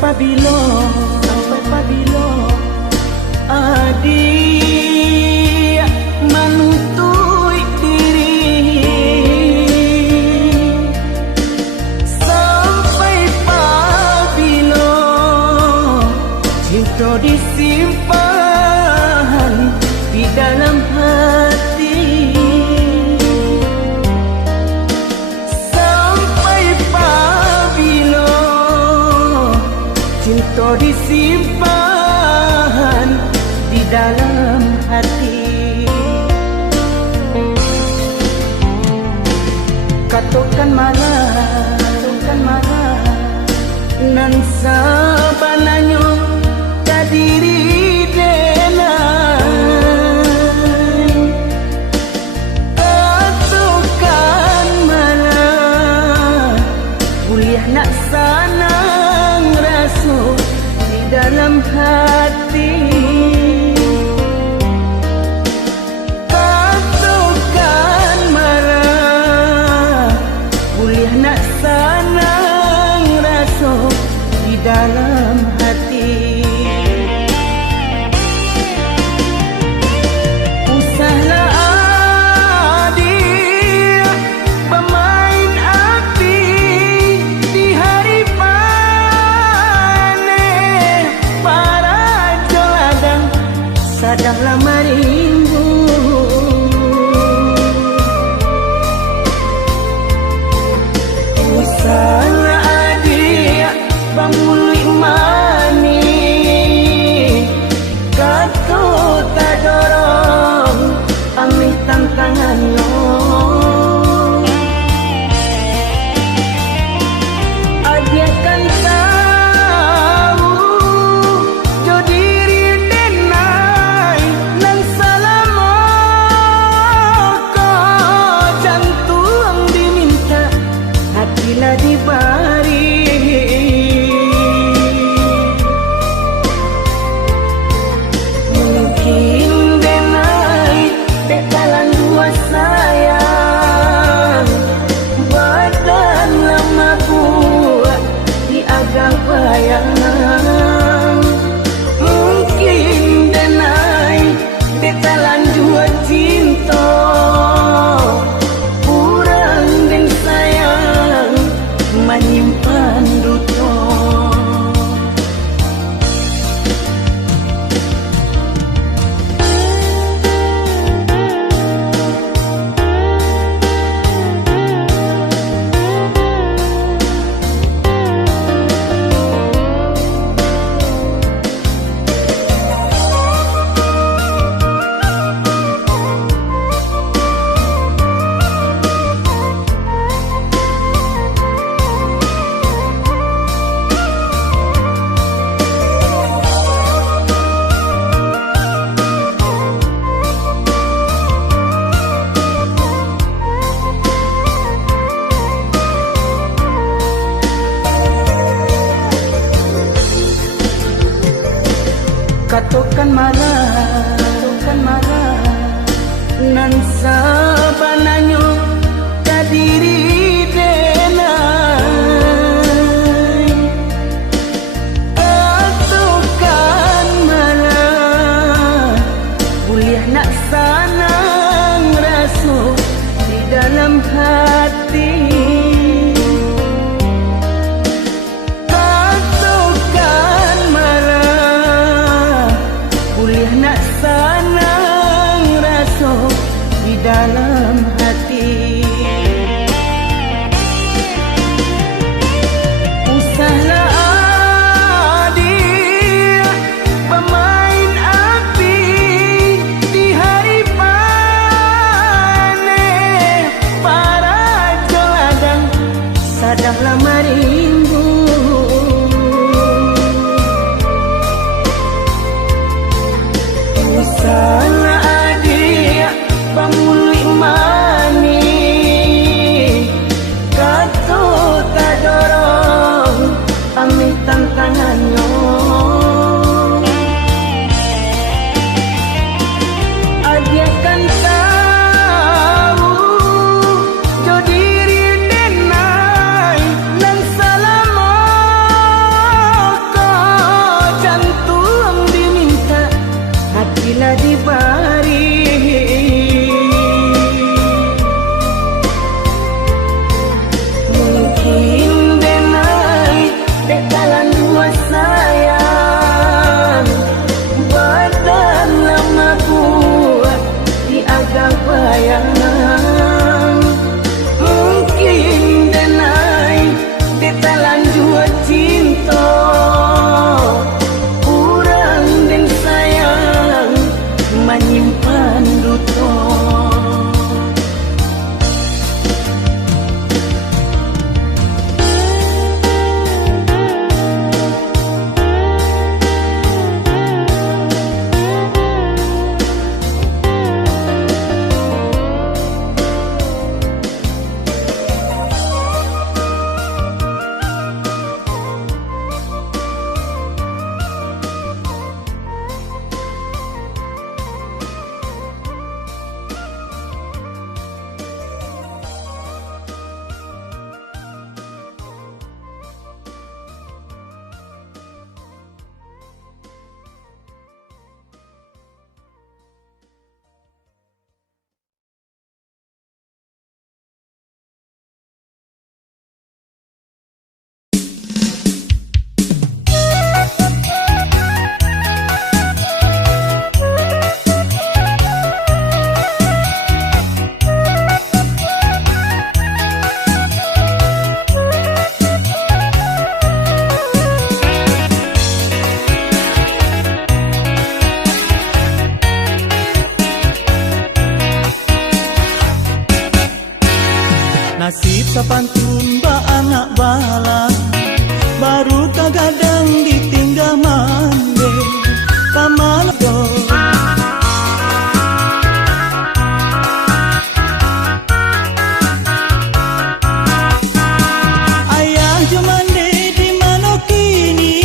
pabilo adik menuntut diri, sampai pabilo cinta disimpan di dalam hati, sampai pabilo cinta disimpan di dalam hati. Katakan malah nan sabananyo kadiri denai. Katakan malah kuliah nak sanang rasa di dalam hati. Katakan malah kuliah nak sanang rasa di dalam hati. Usahlah adik pemain api di hari panen, para joladang sadanglah marimbu. Usahlah adik pamuli mani, kata tak dorong amih tantangannya. Adia kan tahu jo diri denai nang salamo ko jantung diminta hatilah dibari. Mungkin denai bekalan dua sayang badan lama buat di agak bayang. Mungkin denai bekalan dua cinta kurang dan sayang menyimpan duto. Katakan malah nan sabananyo kadiri denai. Katakan malah kuliah nak sanang rasa di dalam hati. Katakan malah kuliah nak sanang rasa di dalam hati. sapantun ba anak bala baru kagadang ditinggal mande pamalado. Ayah jumande di mana kini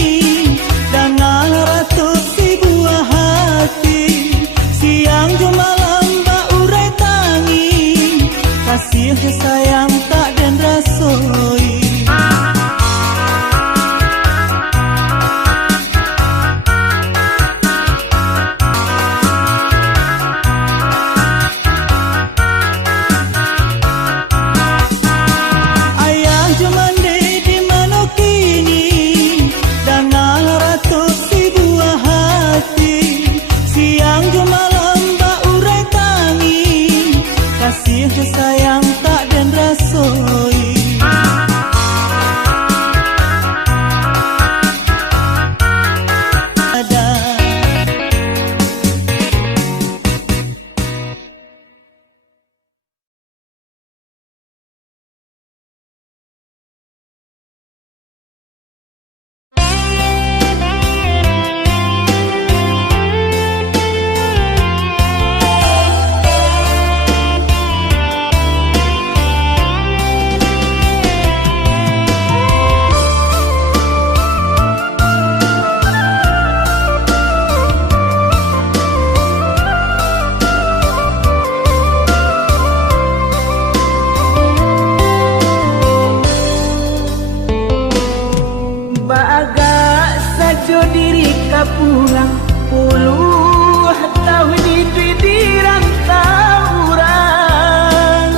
dengan ratus si buah hati siang jumalam ba urai tangi kasih sayang tak dan rasoi. Ayah jumande di mana kini dengan ratus si buah hati siang jumalam ba urai tangi kasih sayang tak dan rasoi. Baagak sajo diri ka pulang puluh tahun itu di rantau orang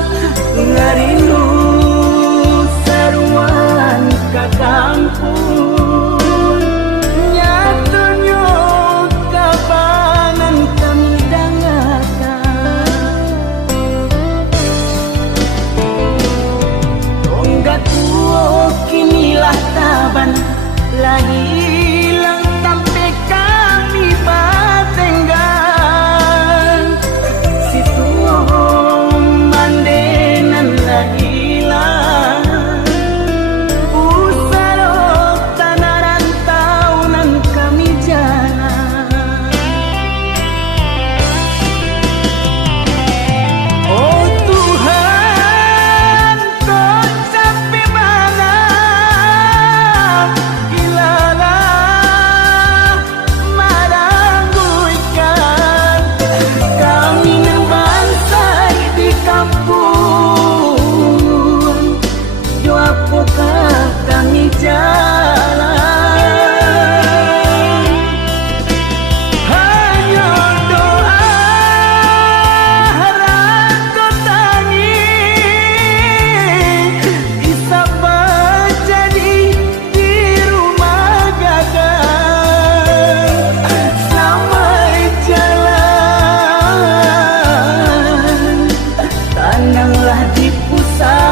ngarindu saruan ka kampung nyatunyo kabangan kami dangakan tonggak tuo kinilah taban hilang sampai kami patenggan situ mandenan hilang usarok tanah rantau nan kami jalan. Oh Tuhan kau sampai mana kami jalan hanya doa harap kau tangi bisa jadi di rumah gagal sampai jalan tananglah di pusat.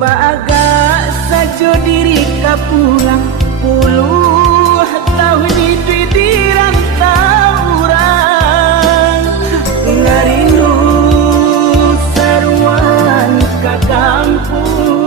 Baagak sajo diri ka pulang puluh tahun itu di rantau orang ngarindu saruan ka kampung